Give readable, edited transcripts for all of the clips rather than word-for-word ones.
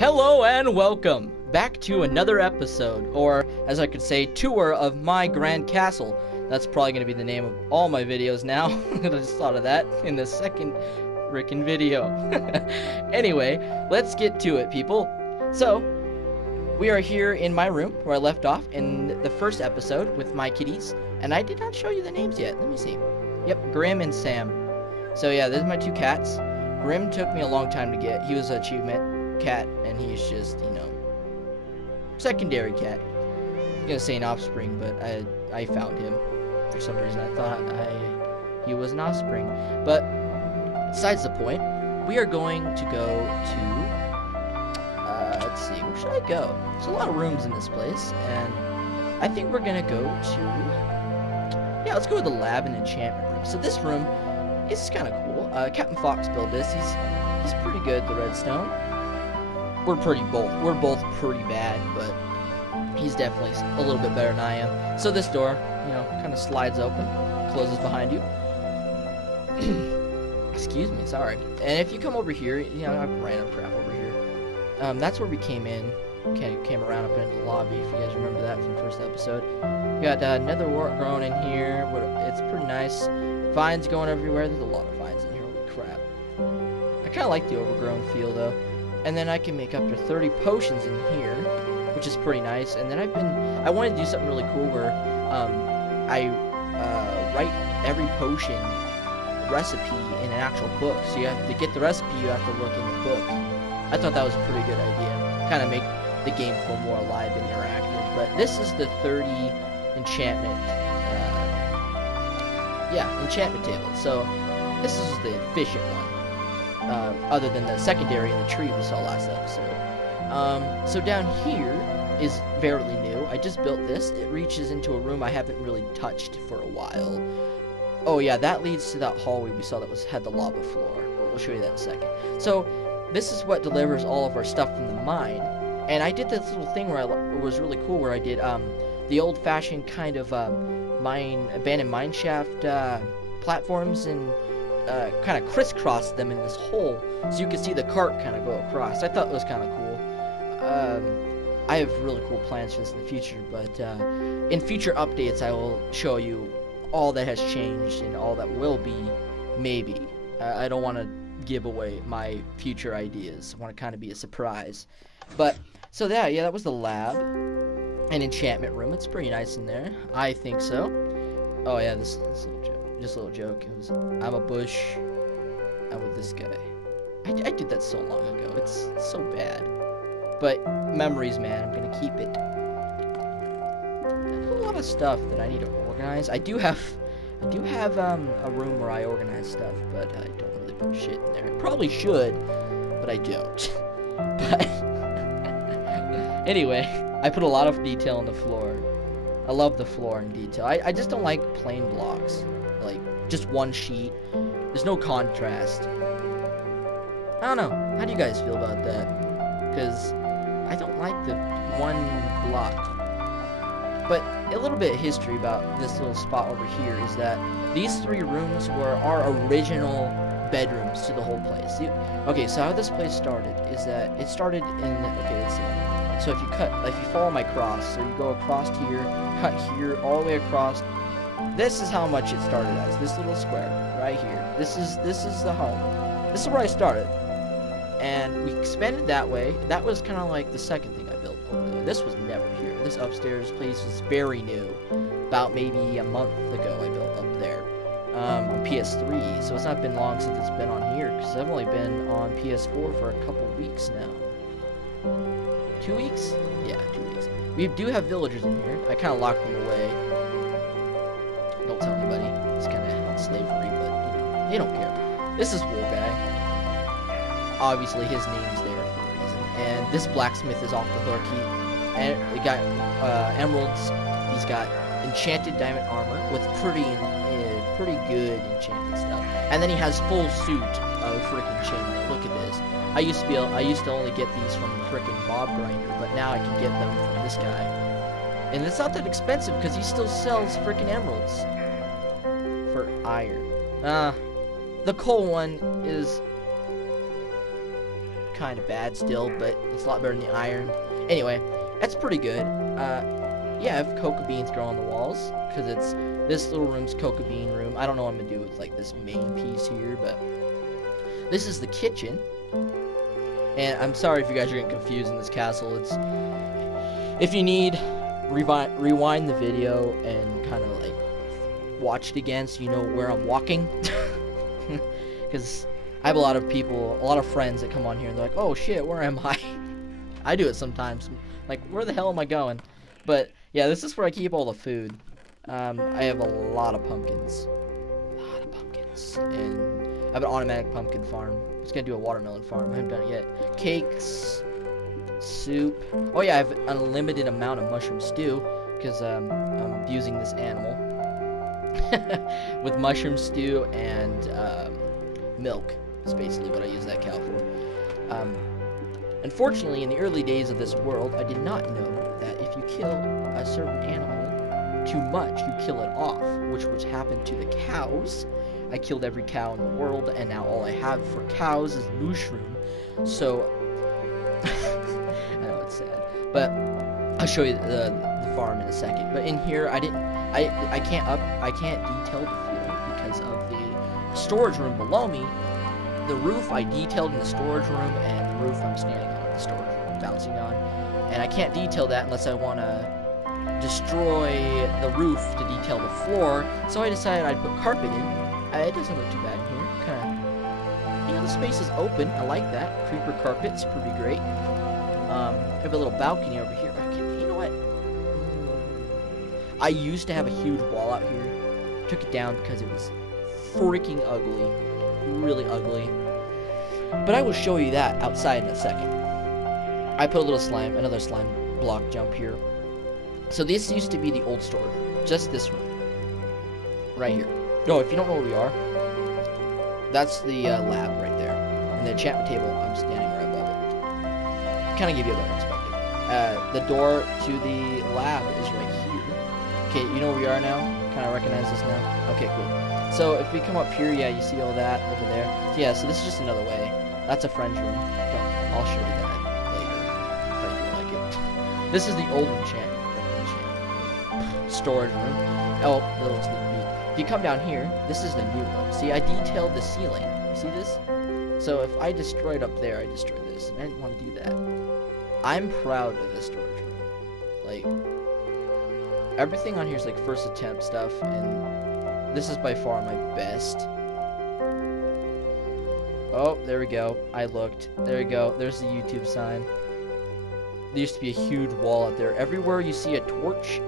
Hello and welcome back to another episode, or as I could say, tour of my grand castle. That's probably going to be the name of all my videos now. I just thought of that in the second frickin' video. Anyway, let's get to it, people. So, we are here in my room where I left off in the first episode with my kitties, and I did not show you the names yet. Let me see. Yep, Grim and Sam. So yeah, there's my two cats. Grim took me a long time to get. He was an achievement cat, and he's just, you know, secondary cat. I'm gonna say an offspring, but I found him for some reason. I thought he was an offspring, but besides the point, we are going to go to let's see, where should I go? There's a lot of rooms in this place, and I think we're gonna go to, yeah, let's go to the lab and enchantment room. So this room is kind of cool. Captain Fox built this. He's pretty good, the redstone. We're both pretty bad, but he's definitely a little bit better than I am. So this door, you know, kind of slides open, closes behind you. Excuse me, sorry. And if you come over here, you know, I've random crap over here. That's where we came in. Came around up into the lobby, if you guys remember that from the first episode. We got nether wart growing in here. It's pretty nice. Vines going everywhere. There's a lot of vines in here. Holy crap. I kind of like the overgrown feel, though. And then I can make up to 30 potions in here, which is pretty nice. And then I wanted to do something really cool where I write every potion recipe in an actual book. So you have to get the recipe, you have to look in the book. I thought that was a pretty good idea. Kind of make the game feel more alive and interactive. But this is the 30 enchantment, enchantment table. So this is the efficient one. Other than the secondary and the tree we saw last episode. So down here is fairly new. I just built this. It reaches into a room I haven't really touched for a while. Oh yeah, that leads to that hallway we saw that had the lava floor. But we'll show you that in a second. So this is what delivers all of our stuff from the mine. And I did this little thing where it was really cool, where I did the old-fashioned kind of abandoned mine shaft platforms, and kind of crisscrossed them in this hole so you could see the cart kind of go across. I thought it was kind of cool. I have really cool plans for this in the future, but in future updates I will show you all that has changed and all that will be, maybe. I don't want to give away my future ideas. I want to kind of be a surprise. But, so yeah, that was the lab and enchantment room. It's pretty nice in there. I think so. Oh yeah, this little joke. Just a little joke. It was, I'm a bush. I'm with this guy. I did that so long ago. It's so bad. But memories, man. I'm gonna keep it. There's a lot of stuff that I need to organize. I do have a room where I organize stuff, but I don't really put shit in there. I probably should, but I don't. But anyway, I put a lot of detail on the floor. I love the floor in detail. I just don't like plain blocks. Like, just one sheet. There's no contrast. I don't know. How do you guys feel about that? Because I don't like the one block. But a little bit of history about this little spot over here is that these 3 rooms were our original bedrooms to the whole place. Okay, so how this place started is that it started in, okay, let's see. So if you follow my cross, so you go across here, cut here, all the way across. This is how much it started as, this little square right here. This is the home. This is where I started. And we expanded that way. That was kind of like the second thing I built over there. This was never here. This upstairs place was very new. About maybe a month ago I built up there. On PS3. So it's not been long since it's been on here, because I've only been on PS4 for a couple weeks now. 2 weeks? Yeah, 2 weeks. We do have villagers in here. I kind of locked them away. Don't tell anybody. It's kind of slavery, but, you know, they don't care. This is Wool Guy. Obviously, his name's there for a reason. And this blacksmith is off the hook. He got emeralds. He's got enchanted diamond armor with pretty good enchanted stuff. And then he has full suit of freaking chainmail. Look at this. I used to only get these from the freaking mob grinder, but now I can get them from this guy. And it's not that expensive because he still sells freaking emeralds for iron. The coal one is kind of bad still, but it's a lot better than the iron. Anyway, that's pretty good. Yeah, I have cocoa beans growing on the walls, because it's, this little room's cocoa bean room. I don't know what I'm going to do with, like, this main piece here, but this is the kitchen. And I'm sorry if you guys are getting confused in this castle. It's, if you need, rewind the video and kind of, like, watch it again so you know where I'm walking. Because I have a lot of people, a lot of friends that come on here and they're like, oh shit, where am I? I do it sometimes. Like, where the hell am I going? But, yeah, this is where I keep all the food. I have a lot of pumpkins. And I have an automatic pumpkin farm. I was going to do a watermelon farm. I haven't done it yet. Cakes. Soup. Oh, yeah, I have an unlimited amount of mushroom stew. Because I'm abusing this animal. With mushroom stew and milk. That's basically what I use that cow for. Unfortunately, in the early days of this world, I did not know that if you kill a certain animal too much, you kill it off, which happened to the cows. I killed every cow in the world, and now all I have for cows is mushroom. So, I know it's sad, but I'll show you the farm in a second. But in here, I can't detail the floor because of the storage room below me. The roof I detailed in the storage room, and the roof I'm standing on in the storage room, bouncing on. And I can't detail that unless I want to destroy the roof to detail the floor. So I decided I'd put carpet in. It doesn't look too bad in here. Kind of, you know, the space is open. I like that. Creeper carpet's pretty great. I have a little balcony over here. You know what? I used to have a huge wall out here. Took it down because it was freaking ugly. Really ugly. But I will show you that outside in a second. I put a little slime, another slime block jump here. So this used to be the old storage room. Just this room. Right here. Oh, if you don't know where we are, that's the lab right there. And the enchantment table, I'm standing right above it. Kind of give you a better perspective. The door to the lab is right here. Okay, you know where we are now? Kind of recognize this now? Okay, cool. So if we come up here, yeah, you see all that over there. So yeah, so this is just another way. That's a friend's room. I'll show you that later if I feel like it. This is the old enchantment storage room. Oh, the little sneak peek. If you come down here, this is the new one. See, I detailed the ceiling. You see this? So if I destroyed up there, I destroyed this. And I didn't want to do that. I'm proud of this storage room. Like, everything on here is like first attempt stuff, and this is by far my best. Oh, there we go. I looked. There we go. There's the YouTube sign. There used to be a huge wall out there. Everywhere you see a torch,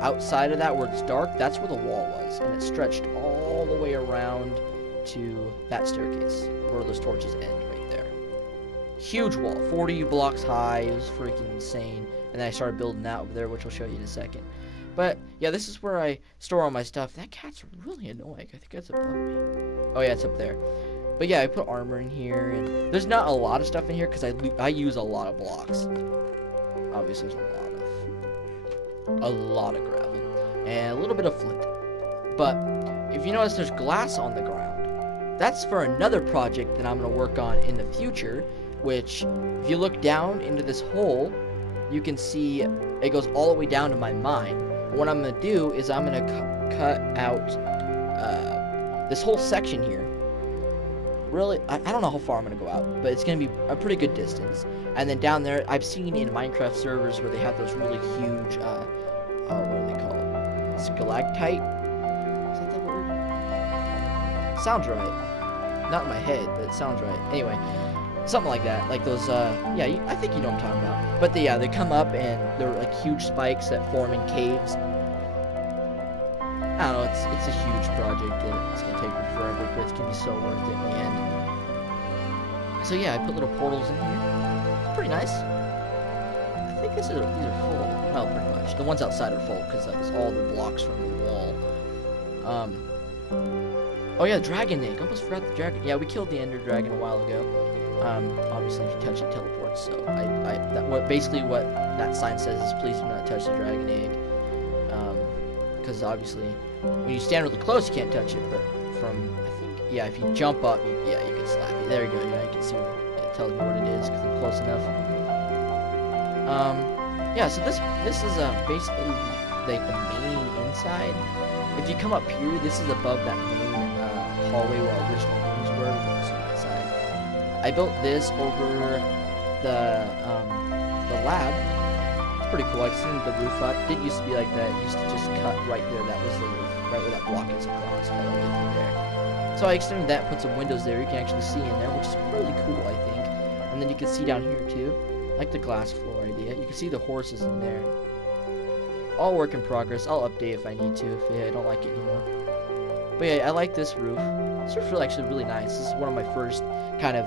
outside of that where it's dark, that's where the wall was. And it stretched all the way around to that staircase where those torches end right there. Huge wall. 40 blocks high. It was freaking insane. And then I started building that over there, which I'll show you in a second. But, yeah, this is where I store all my stuff. That cat's really annoying. I think that's above me. Oh, yeah, it's up there. But, yeah, I put armor in here. And there's not a lot of stuff in here because I use a lot of blocks. Obviously, there's a lot of gravel. And a little bit of flint. But, if you notice, there's glass on the ground. That's for another project that I'm going to work on in the future. Which, if you look down into this hole, you can see it goes all the way down to my mine. What I'm going to do is I'm going to cut out this whole section here. Really, I don't know how far I'm going to go out, but it's going to be a pretty good distance. And then down there, I've seen in Minecraft servers where they have those really huge, what are they called? Stalactite? Is that the word? Sounds right. Not in my head, but it sounds right. Anyway. Something like that, like those, yeah, I think you know what I'm talking about. But they come up and they're like huge spikes that form in caves. I don't know, it's a huge project and it's gonna take me forever, but it's gonna be so worth it in the end. So yeah, I put little portals in here. It's pretty nice. I think these are full. Well, pretty much. The ones outside are full because that was all the blocks from the wall. Oh yeah, dragon egg. I almost forgot the dragon. Yeah, we killed the ender dragon a while ago. Obviously if you touch it, teleports, so basically what that sign says is please do not touch the dragon egg, because obviously when you stand really close you can't touch it, but from, I think, yeah, if you jump up, yeah, you can slap it. There you go. You can see it tells me what it is because I'm close enough. Yeah. So this is basically like the main inside. If you come up here, this is above that main hallway where our original rooms were. So that side. I built this over the lab. It's pretty cool. I extended the roof up. Didn't used to be like that. It used to just cut right there. That was the roof, right where that block is across, all the way through there. So I extended that, put some windows there. You can actually see in there, which is really cool, I think. And then you can see down here too, like the glass floor idea. You can see the horses in there. All work in progress. I'll update if I need to, if I don't like it anymore. But yeah, I like this roof. This roof is actually really nice. This is one of my first kind of,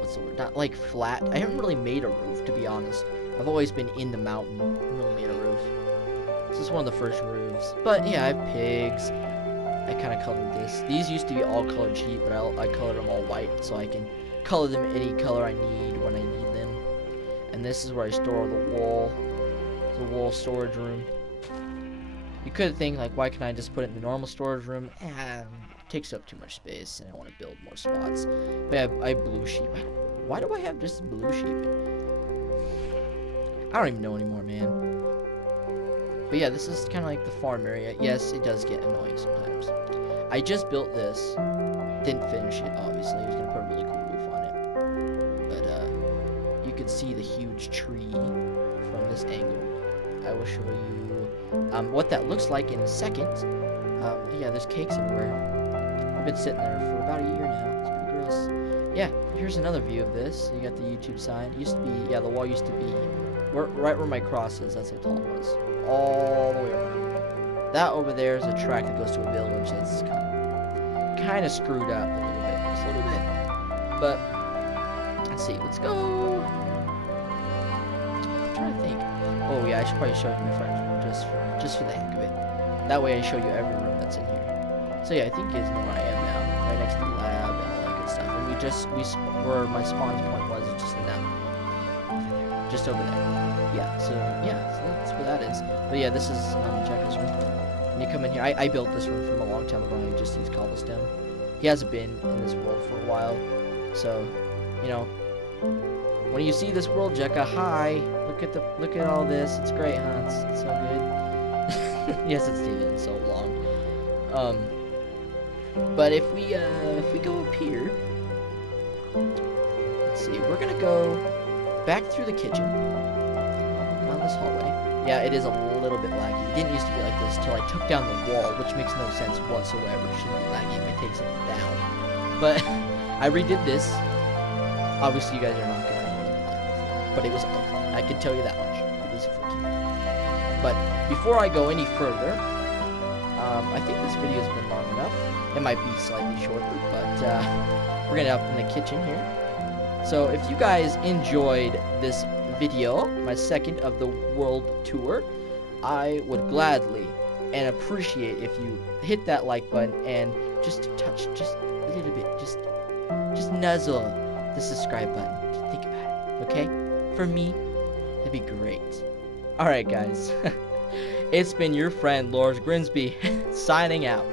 what's the word? Not like flat. I haven't really made a roof, to be honest. I've always been in the mountain. I haven't really made a roof. This is one of the first roofs. But yeah, I have pigs. I kind of colored this. These used to be all colored sheep, but I colored them all white so I can color them any color I need when I need them. And this is where I store the wool. The wool storage room. You could think like, why can't I just put it in the normal storage room? It takes up too much space, and I want to build more spots. But yeah, I have blue sheep. Why do I have just blue sheep? I don't even know anymore, man. But yeah, this is kind of like the farm area. Yes, it does get annoying sometimes. I just built this. Didn't finish it, obviously. I was going to put a really cool roof on it. But you can see the huge tree from this angle. I will show you what that looks like in a second. Yeah, there's cakes everywhere. I've been sitting there for about a year now. It's pretty gross. Yeah, here's another view of this. You got the YouTube sign. It used to be, yeah, the wall used to be right where my cross is. That's how tall it was. All the way around. That over there is a track that goes to a village that's kind of screwed up a little bit. Just a little bit. But, let's see. Let's go. I'm trying to think. Oh yeah, I should probably show you my friend's room just for the heck of it. That way I show you every room that's in here. So yeah, I think you guys know where I am now, right next to the lab and all that good stuff. And where my spawn point was just in that, just over there. Yeah, so that's where that is. But yeah, this is Jacko's room. When you come in here, I built this room from a long time ago. I just used cobblestone. He hasn't been in this world for a while, so you know. When you see this world, Jekka, hi. Look at all this. It's great, huh? It's so good. Yes, it's taken so long. But if we go up here, let's see. We're gonna go back through the kitchen, down this hallway. Yeah, it is a little bit laggy. It didn't used to be like this until I took down the wall, which makes no sense whatsoever. It shouldn't be laggy if it takes it down. But I redid this. Obviously, you guys are not gonna know what it was, but it was ugly. I can tell you that much. It was freaking ugly. But before I go any further, I think this video has been long enough. It might be slightly shorter, but we're gonna up in the kitchen here. So if you guys enjoyed this video, my second of the world tour, I would gladly and appreciate if you hit that like button and just touch just a little bit, just nuzzle the subscribe button. Just think about it, okay? For me, that'd be great. Alright guys, it's been your friend Lars Grimsby signing out.